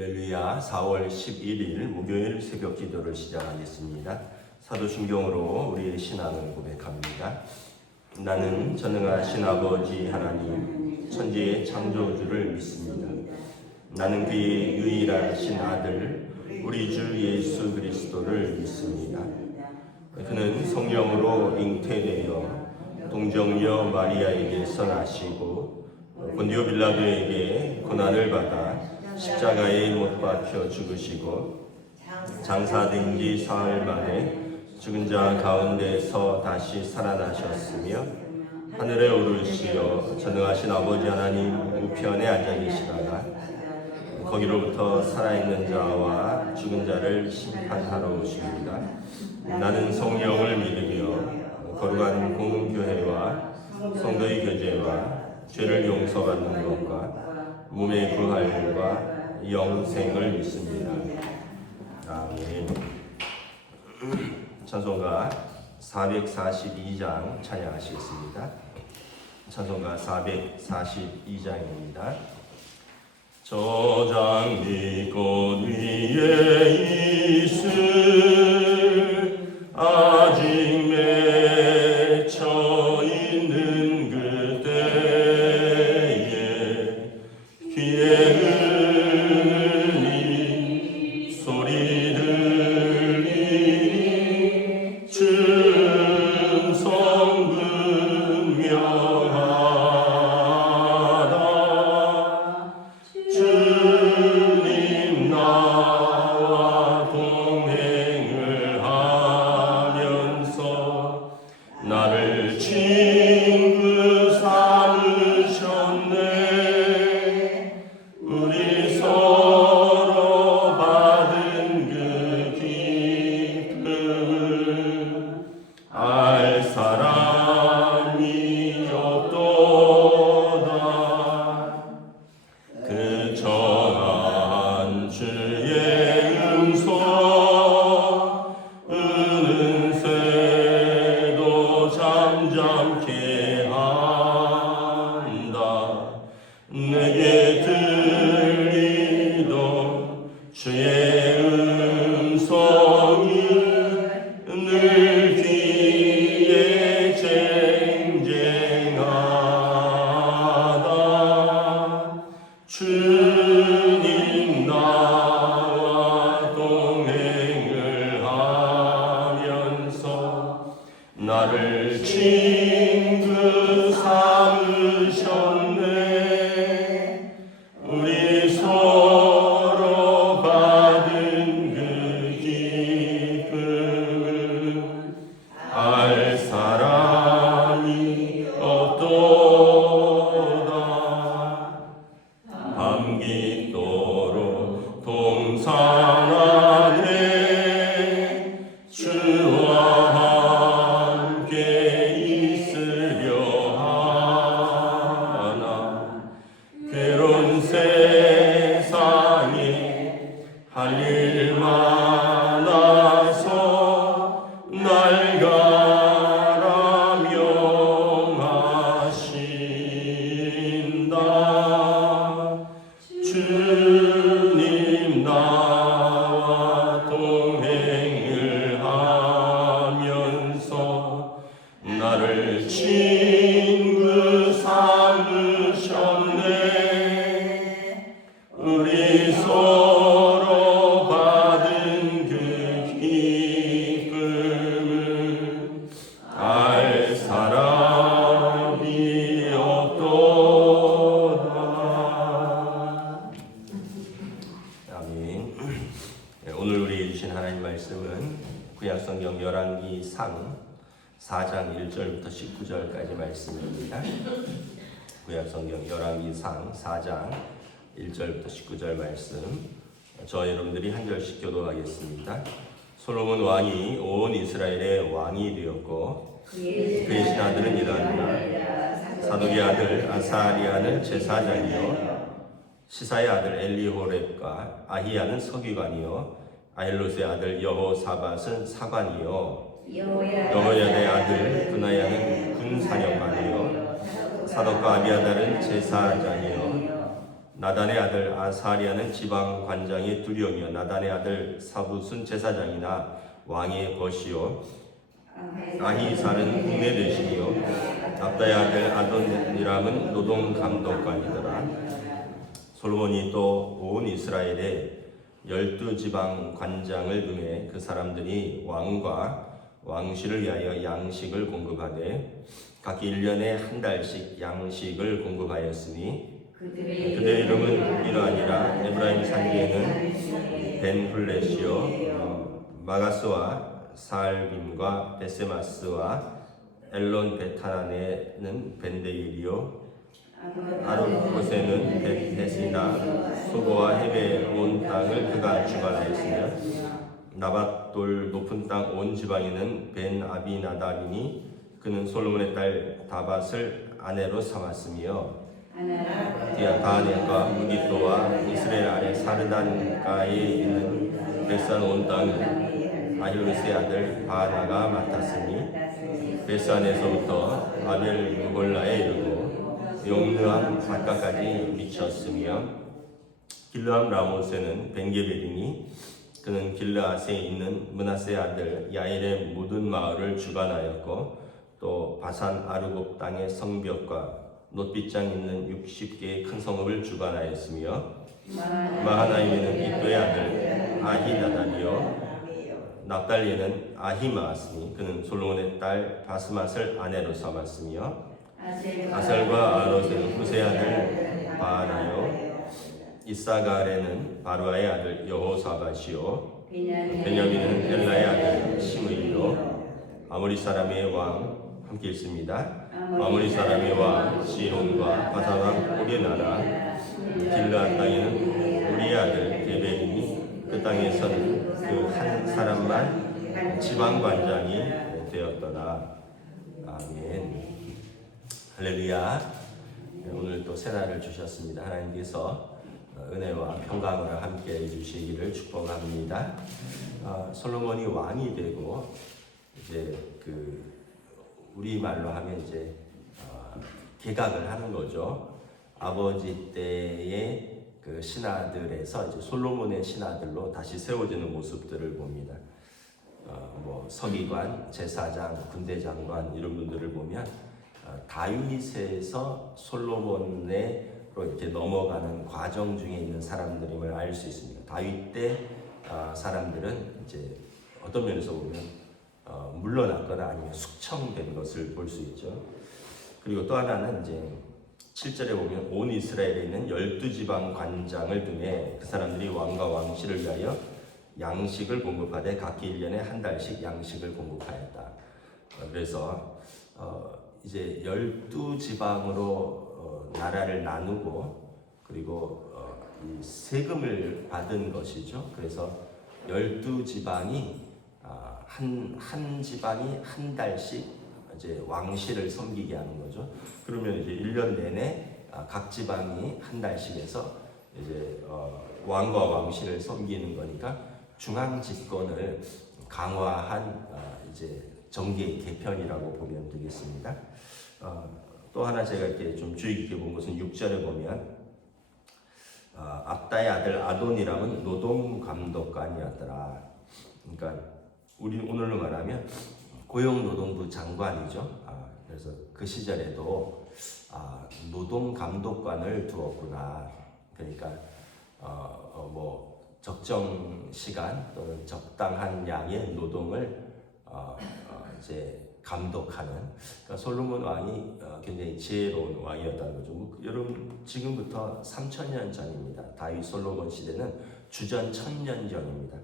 할렐루야. 4월 11일 목요일 새벽 기도를 시작하겠습니다. 사도신경으로 우리의 신앙을 고백합니다. 나는 전능하신 아버지 하나님 천지의 창조주를 믿습니다. 나는 그의 유일하신 아들 우리 주 예수 그리스도를 믿습니다. 그는 성령으로 잉태되어 동정녀 마리아에게서 나시고 본디오 빌라도에게 고난을 받아 십자가에 못 박혀 죽으시고 장사된 지 사흘 만에 죽은 자 가운데서 다시 살아나셨으며 하늘에 오르시어 전능하신 아버지 하나님 우편에 앉아 계시다가 거기로부터 살아있는 자와 죽은 자를 심판하러 오십니다. 나는 성령을 믿으며 거룩한 공교회와 성도의 교제와 죄를 용서받는 것과 몸의 부활과 영생을 믿습니다. 아멘. 찬송가 442장 찬양하시겠습니다. 찬송가 442장입니다. 저장 네 꽃 위에 있을 아직 맺혀 있는 그때에 귀에 흘린 소리 들리니 춤성 분명하다. 주님 나와 동행을 하면서 나를 친구 삼으셨네. 우리 서로 받은 그 기쁨을 알 사람이 없도다. 그 정한 주의 음성 은은새도 잠잠케 한다. 내게 들리던 주의 음성이 늘 귀에 쟁쟁하다. 주님 나와 동행을 하면서 나를 친구 삼으셨네. 우리 서로 받은 그 기쁨을 알 사람이 없도다. 밤깃도록 동산 안에 주와 함께 있으려 하나. 괴로운 세상에 할 일 많아서 날 갈아 명하신다. 주님 나와 동행을 하면서 나를 친구 삼으셨네. 우리 서로 받은 그 기쁨을 알 사람이 없도다. 아멘. 오늘 우리에게 주신 하나님 말씀은 구약성경 열왕기상 4장 1절부터 19절까지 말씀입니다. 구약성경 열왕기상 4장 1절부터 19절 말씀, 저 여러분들이 한 절씩 교독하겠습니다. 솔로몬 왕이 온 이스라엘의 왕이 되었고 그의 신하들은 이러하니라. 사독의 아들 아사리아는 제사장이요 시사의 아들 엘리호렙과 아히야는 서기관이요 아헬롯의 아들 여호사밧은 사관이요 여호야다의 아들 브나야는 군사령관이요 사독과 아비아달은 제사장이요 나단의 아들 아사리아는 지방 관장의 두령이요 나단의 아들 사붓은 제사장이나 왕의 벗이요 아히살은 국내 대신이요 압다의 아들 아도니람은 노동 감독관이더라. 솔로몬이 또 온 이스라엘에 12지방 관장을 등에 그 사람들이 왕과 왕실을 위하여 양식을 공급하되 각기 1년에 한 달씩 양식을 공급하였으니 그들의 이름은 이러하니라. 에브라임 산지에는 벤훌렛이요 마가스와 살빔과 베세마스와 엘론 베타란에는 벤데일이요 아롯곳에는 벳헤시나 소고와 헤베 온 땅을 그가 주관하였으며 나밧돌 높은 땅 온 지방에는 벤 아비나답이니 그는 솔로몬의 딸 다밧을 아내로 삼았으며 디아다넷과 무기또와 이스라엘 아래 사르단가에 있는 벳산 온 땅은 아히루스의 아들 바나가 맡았으니 벳산에서부터 아벨 무골라에 이르고 용르함 바가까지 미쳤으며 길르함 라모스에는 벤게벨이니 그는 길르앗에 있는 므낫세의 아들 야일의 모든 마을을 주관하였고 또 바산 아르곱 땅의 성벽과 놋빗장 있는 60개의 큰 성읍을 주관하였으며 마하나임에는 이또의 아들 아히나답이요 납달리에는 아히마았으니 그는 솔로몬의 딸 바스맛을 아내로 삼았으며 아셀과 아롯에는 후세 아들 바하나요 이사갈에는 바루아의 아들 여호사밧이요 베냐민은 엘라의 아들 시므이요 아모리 사람의 왕 함께 있습니다. 아모리 사람의 왕 시온과 바산 왕 옥의 나라 길르앗 땅에는 우리의 아들 게벨이니 그 땅에서는 그 한 사람만 지방관장이 되었더라. 아멘. 할렐루야. 오늘 또 새날을 주셨습니다. 하나님께서 은혜와 평강을 함께 해주시기를 축복합니다. 솔로몬이 왕이 되고 이제 우리 말로 하면 이제 개각을 하는 거죠. 아버지 때의 그 신하들에서 이제 솔로몬의 신하들로 다시 세워지는 모습들을 봅니다. 뭐 서기관, 제사장, 군대장관 이런 분들을 보면 다윗에서 솔로몬으로 이렇게 넘어가는 과정 중에 있는 사람들임을 알 수 있습니다. 다윗 때 사람들은 이제 어떤 면에서 보면 물러났거나 아니면 숙청된 것을 볼 수 있죠. 그리고 또 하나는 이제 7절에 보면 온 이스라엘에 있는 12지방 관장을 등에 그 사람들이 왕과 왕실을 위하여 양식을 공급하되 각기 1년에 한 달씩 양식을 공급하였다. 그래서 이제 12지방으로 나라를 나누고 그리고 이 세금을 받은 것이죠. 그래서 12지방이 한 지방이 한 달씩 이제 왕실을 섬기게 하는 거죠. 그러면 이제 1년 내내 각 지방이 한 달씩 해서 이제 왕과 왕실을 섬기는 거니까 중앙 집권을 강화한 이제 정계의 개편이라고 보면 되겠습니다. 또 하나 제가 이렇게 좀 주의 깊게 본 것은 6절에 보면 압다의 아들 아도니람은 노동감독관이었더라. 그러니까 우리 오늘로 말하면 고용노동부 장관이죠. 그래서 그 시절에도 노동감독관을 두었구나. 그러니까 뭐 적정 시간 또는 적당한 양의 노동을 이제 감독하는. 그러니까 솔로몬 왕이 굉장히 지혜로운 왕이었다는 거죠. 여러분 지금부터 3000년 전입니다. 다윗 솔로몬 시대는 주전 1000년 전입니다.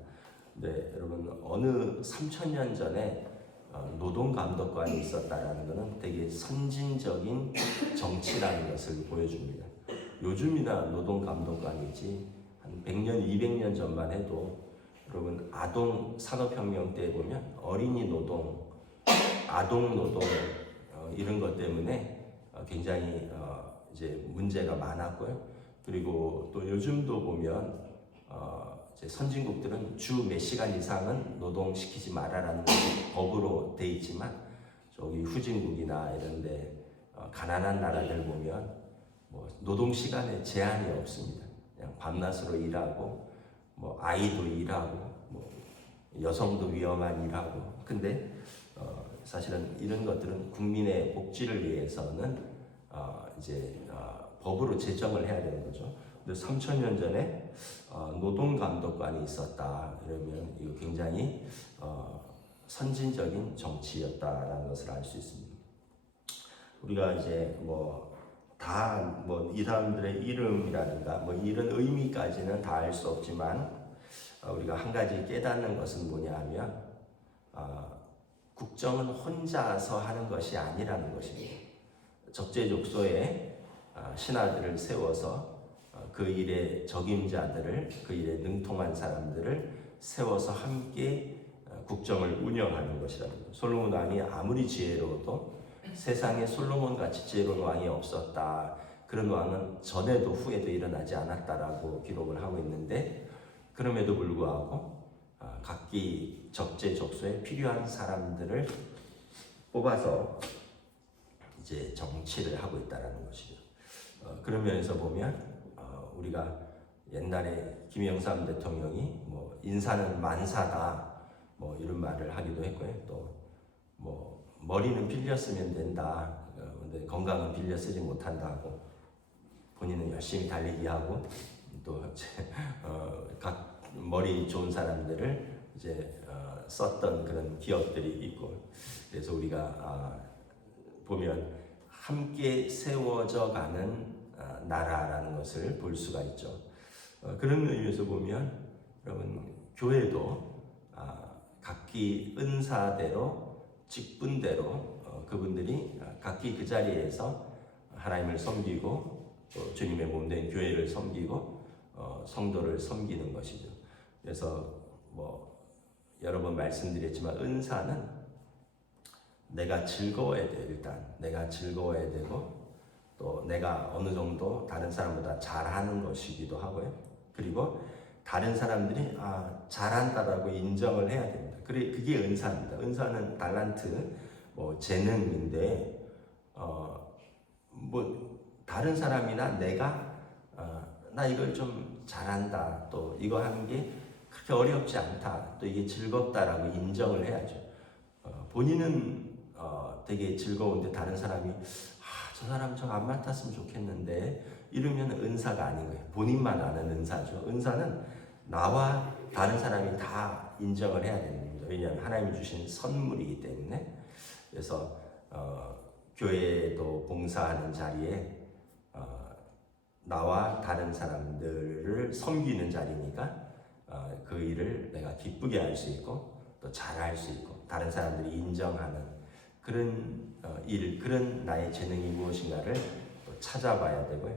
네, 여러분 어느 3000년 전에 노동감독관이 있었다라는 것은 되게 선진적인 정치라는 것을 보여줍니다. 요즘이나 노동감독관이지 한 100년, 200년 전만 해도 여러분 아동 산업혁명 때 보면 어린이 노동, 아동 노동 이런 것 때문에 굉장히 이제 문제가 많았고요. 그리고 또 요즘도 보면 이제 선진국들은 주 몇 시간 이상은 노동시키지 말아라는 것이 법으로 돼 있지만 저기 후진국이나 이런데 가난한 나라들 보면 뭐 노동 시간에 제한이 없습니다. 그냥 밤낮으로 일하고 뭐 아이도 일하고 뭐 여성도 위험한 일하고. 근데 사실은 이런 것들은 국민의 복지를 위해서는 이제 법으로 제정을 해야 되는 거죠. 근데 3,000년 전에 노동감독관이 있었다. 이러면 이거 굉장히 선진적인 정치였다라는 것을 알 수 있습니다. 우리가 이제 이 사람들의 이름이라든가 뭐 이런 의미까지는 다 알 수 없지만 우리가 한 가지 깨닫는 것은 뭐냐 하면 국정은 혼자서 하는 것이 아니라는 것입니다. 적재적소에 신하들을 세워서 그 일에 적임자들을, 그 일에 능통한 사람들을 세워서 함께 국정을 운영하는 것이라는 거예요. 솔로몬 왕이 아무리 지혜로워도 세상에 솔로몬 같이 지혜로운 왕이 없었다. 그런 왕은 전에도 후에도 일어나지 않았다라고 기록을 하고 있는데, 그럼에도 불구하고 각기 적재적소에 필요한 사람들을 뽑아서 이제 정치를 하고 있다라는 것이죠. 그런 면에서 보면 우리가 옛날에 김영삼 대통령이 뭐 인사는 만사다 뭐 이런 말을 하기도 했고요. 또 뭐 머리는 빌려 쓰면 된다. 근데 건강은 빌려 쓰지 못한다고 본인은 열심히 달리기 하고 또 각 머리 좋은 사람들을 이제 썼던 그런 기억들이 있고. 그래서 우리가 보면 함께 세워져 가는 나라라는 것을 볼 수가 있죠. 그런 의미에서 보면 여러분 교회도 각기 은사대로 직분대로 그분들이 각기 그 자리에서 하나님을 섬기고 또 주님의 몸된 교회를 섬기고 성도를 섬기는 것이죠. 그래서 뭐 여러 번 말씀드렸지만 은사는 내가 즐거워야 돼. 일단 내가 즐거워야 되고 또 내가 어느 정도 다른 사람보다 잘하는 것이기도 하고요. 그리고 다른 사람들이 잘한다라고 인정을 해야 됩니다. 그게 은사입니다. 은사는 달란트, 뭐 재능인데 뭐 다른 사람이나 내가 나 이걸 좀 잘한다, 또 이거 하는 게 그렇게 어렵지 않다, 또 이게 즐겁다라고 인정을 해야죠. 본인은 되게 즐거운데 다른 사람이 저 사람 좀 안 맡았으면 좋겠는데 이러면 은사가 아닌 거예요. 본인만 아는 은사죠. 은사는 나와 다른 사람이 다 인정을 해야 됩니다. 왜냐하면 하나님이 주신 선물이기 때문에. 그래서 교회도 봉사하는 자리에 나와 다른 사람들을 섬기는 자리니까 그 일을 내가 기쁘게 할 수 있고 또 잘할 수 있고 다른 사람들이 인정하는 그런 그런 나의 재능이 무엇인가를 또 찾아봐야 되고요.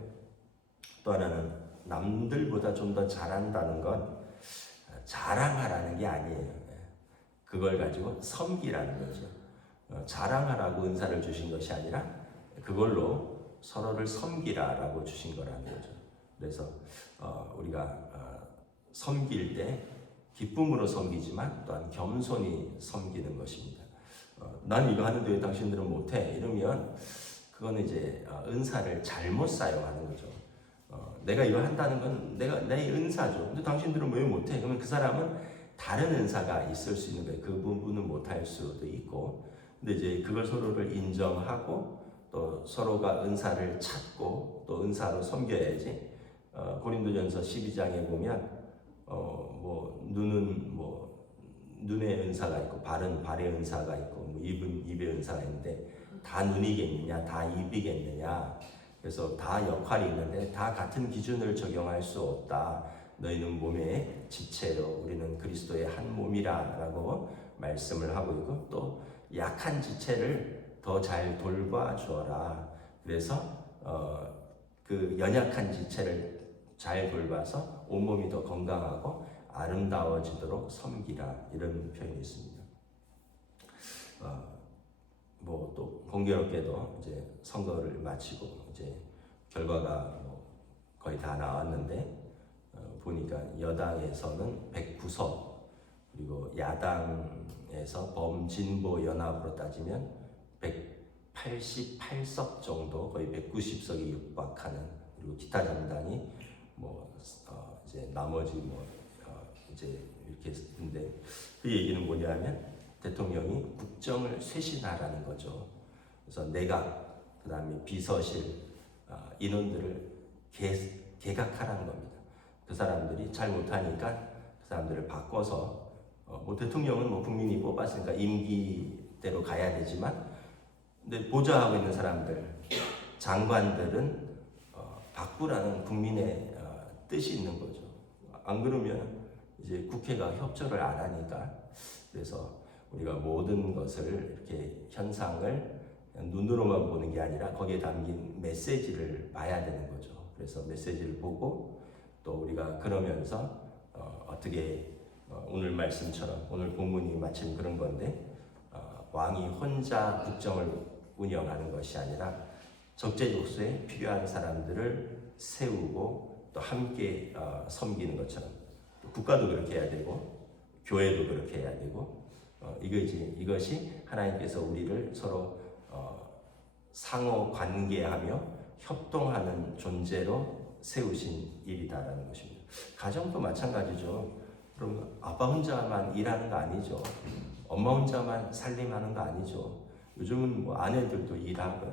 또 하나는 남들보다 좀 더 잘한다는 건 자랑하라는 게 아니에요. 그걸 가지고 섬기라는 거죠. 자랑하라고 은사를 주신 것이 아니라 그걸로 서로를 섬기라라고 주신 거라는 거죠. 그래서 우리가 섬길 때 기쁨으로 섬기지만 또한 겸손히 섬기는 것입니다. 난 이거 하는데 왜 당신들은 못해? 이러면 그거는 이제 은사를 잘못 사용하는 거죠. 내가 이거 한다는 건 내 은사죠. 근데 당신들은 왜 못해? 그러면 그 사람은 다른 은사가 있을 수 있는 거예요. 그 부분은 못할 수도 있고. 근데 이제 그걸 서로를 인정하고 또 서로가 은사를 찾고 또 은사로 섬겨야지. 고린도전서 12장에 보면 뭐 눈은 뭐 눈의 은사가 있고 발은 발의 은사가 있고 뭐 입은 입의 은사가 있는데 다 눈이겠느냐, 다 입이겠느냐. 그래서 다 역할이 있는데 다 같은 기준을 적용할 수 없다. 너희는 몸의 지체로 우리는 그리스도의 한 몸이라라고 말씀을 하고 있고 또 약한 지체를 더 잘 돌봐주어라. 그래서 그 연약한 지체를 잘 돌봐서 온몸이 더 건강하고 아름다워지도록 섬기라. 이런 표현이 있습니다. 뭐 또 공교롭게도 이제 선거를 마치고 이제 결과가 뭐 거의 다 나왔는데 보니까 여당에서는 109석 그리고 야당에서 범진보 연합으로 따지면 88석 정도, 거의 190석이 육박하는, 그리고 기타 장단이 이제 나머지 이제 이렇게 했는데, 그 얘기는 뭐냐면 대통령이 국정을 쇄신하라는 거죠. 그래서 내각, 그 다음에 비서실 인원들을 개각하라는 겁니다. 그 사람들이 잘 못하니까 그 사람들을 바꿔서 대통령은 국민이 뽑았으니까 임기대로 가야 되지만, 근데 보좌하고 있는 사람들, 장관들은 바꾸라는 국민의 뜻이 있는 거죠. 안 그러면 이제 국회가 협조를 안 하니까. 그래서 우리가 모든 것을 이렇게 현상을 눈으로만 보는 게 아니라 거기에 담긴 메시지를 봐야 되는 거죠. 그래서 메시지를 보고 또 우리가 그러면서 어떻게 오늘 말씀처럼, 오늘 본문이 마침 그런 건데, 왕이 혼자 국정을 운영하는 것이 아니라 적재적소에 필요한 사람들을 세우고 또 함께 섬기는 것처럼, 국가도 그렇게 해야 되고 교회도 그렇게 해야 되고, 이것이 하나님께서 우리를 서로 상호 관계하며 협동하는 존재로 세우신 일이다라는 것입니다. 가정도 마찬가지죠. 그럼 아빠 혼자만 일하는 거 아니죠. 엄마 혼자만 살림하는 거 아니죠. 요즘은 아내들도 일하고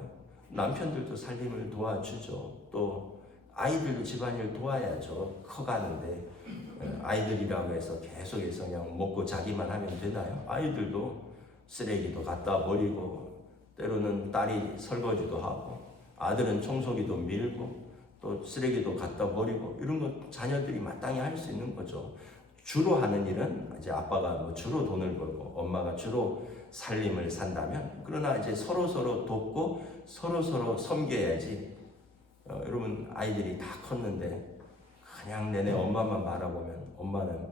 남편들도 살림을 도와주죠. 또 아이들도 집안일 도와야죠. 커가는데 아이들이라고 해서 계속해서 그냥 먹고 자기만 하면 되나요? 아이들도 쓰레기도 갖다 버리고, 때로는 딸이 설거지도 하고, 아들은 청소기도 밀고, 또 쓰레기도 갖다 버리고, 이런 거 자녀들이 마땅히 할 수 있는 거죠. 주로 하는 일은 이제 아빠가 주로 돈을 벌고 엄마가 주로 살림을 산다면, 그러나 이제 서로 돕고 서로 섬겨야지. 여러분, 아이들이 다 컸는데 그냥 내내 엄마만 바라보면, 엄마는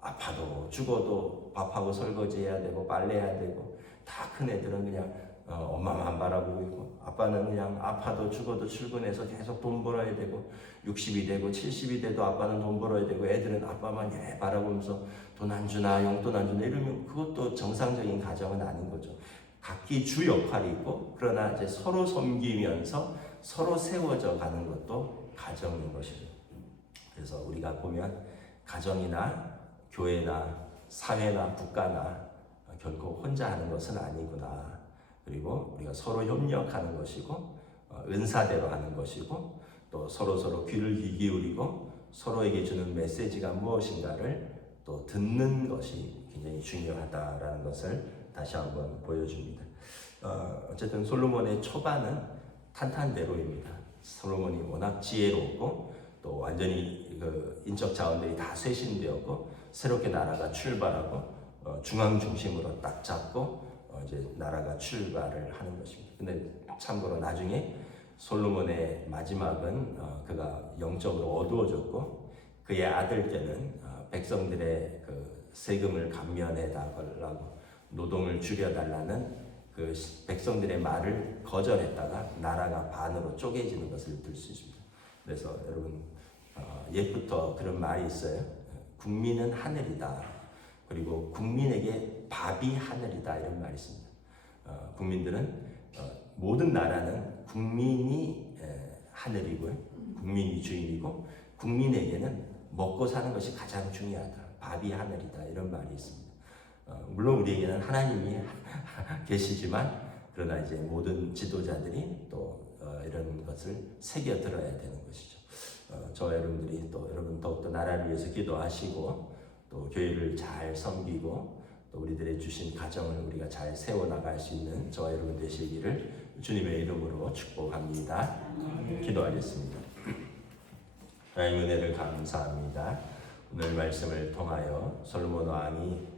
아파도 죽어도 밥하고 설거지 해야 되고 빨래해야 되고, 다 큰 애들은 그냥 엄마만 바라보고 있고, 아빠는 그냥 아파도 죽어도 출근해서 계속 돈 벌어야 되고, 60이 되고 70이 돼도 아빠는 돈 벌어야 되고, 애들은 아빠만 바라보면서 돈 안 주나 용돈 안 주나 이러면 그것도 정상적인 가정은 아닌 거죠. 각기 주 역할이 있고, 그러나 이제 서로 섬기면서 서로 세워져 가는 것도 가정인 것이죠. 그래서 우리가 보면 가정이나 교회나 사회나 국가나 결코 혼자 하는 것은 아니구나. 그리고 우리가 서로 협력하는 것이고, 은사대로 하는 것이고, 또 서로 귀를 기울이고 서로에게 주는 메시지가 무엇인가를 또 듣는 것이 굉장히 중요하다라는 것을 다시 한번 보여줍니다. 어쨌든 솔로몬의 초반은 탄탄대로입니다. 솔로몬이 워낙 지혜롭고 또 완전히 인적 자원들이 다 쇄신되었고, 새롭게 나라가 출발하고 중앙 중심으로 딱 잡고 이제 나라가 출발을 하는 것입니다. 근데 참고로 나중에 솔로몬의 마지막은 그가 영적으로 어두워졌고, 그의 아들 때는 백성들의 세금을 감면해달라고, 노동을 줄여달라는 그 백성들의 말을 거절했다가 나라가 반으로 쪼개지는 것을 들 수 있습니다. 그래서 여러분, 옛부터 그런 말이 있어요. 국민은 하늘이다. 그리고 국민에게 밥이 하늘이다, 이런 말이 있습니다. 국민들은 모든 나라는 국민이 하늘이고요, 국민이 주인이고, 국민에게는 먹고 사는 것이 가장 중요하다. 밥이 하늘이다, 이런 말이 있습니다. 물론 우리에게는 하나님이 계시지만, 그러나 이제 모든 지도자들이 또 이런 것을 새겨 들어야 되는 것이죠. 저와 여러분들이 또 여러분 더욱더 나라를 위해서 기도하시고, 또 교회를 잘 섬기고, 또 우리들의 주신 가정을 우리가 잘 세워나갈 수 있는 저와 여러분 되시기를 주님의 이름으로 축복합니다. 기도하겠습니다. 하나님 은혜를 감사합니다. 오늘 말씀을 통하여 솔로몬 왕이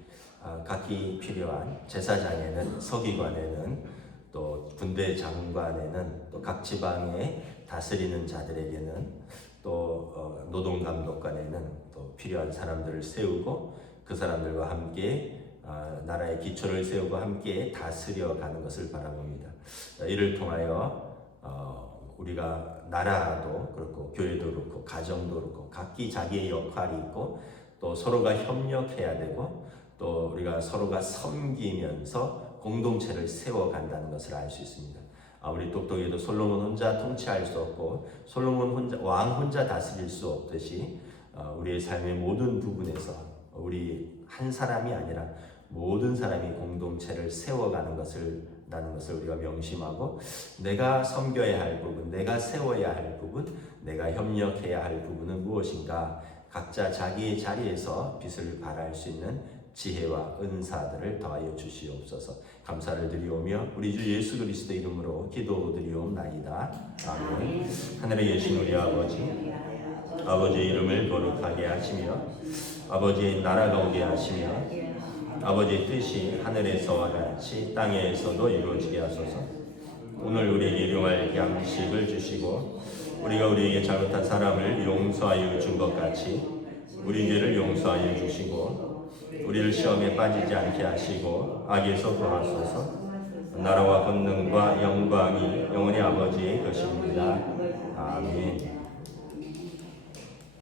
각기 필요한 제사장에는, 서기관에는, 또 군대 장관에는, 또 각 지방에 다스리는 자들에게는, 또 노동감독관에는 또 필요한 사람들을 세우고, 그 사람들과 함께 나라의 기초를 세우고 함께 다스려가는 것을 바라봅니다. 이를 통하여 우리가 나라도 그렇고 교회도 그렇고 가정도 그렇고 각기 자기의 역할이 있고, 또 서로가 협력해야 되고, 또 우리가 서로가 섬기면서 공동체를 세워간다는 것을 알 수 있습니다. 우리 똑똑이도 솔로몬 혼자 통치할 수 없고 왕 혼자 다스릴 수 없듯이 우리의 삶의 모든 부분에서 우리 한 사람이 아니라 모든 사람이 공동체를 세워가는 것이라는 것을 우리가 명심하고, 내가 섬겨야 할 부분, 내가 세워야 할 부분, 내가 협력해야 할 부분은 무엇인가, 각자 자기의 자리에서 빛을 발할 수 있는 지혜와 은사들을 더하여 주시옵소서. 감사를 드리오며 우리 주 예수 그리스도 이름으로 기도드리옵나이다. 아멘. 하늘에 계신 우리 아버지, 아버지의 이름을 거룩하게 하시며 아버지의 나라가 오게 하시며 아버지의 뜻이 하늘에서와 같이 땅에서도 이루어지게 하소서. 오늘 우리에게 일용할 양식을 주시고 우리가 우리에게 잘못한 사람을 용서하여 준 것 같이 우리 죄를 용서하여 주시고 우리를 시험에 빠지지 않게 하시고 악에서 구하소서. 나라와 권능과 영광이 영원히 아버지의 것입니다. 아멘.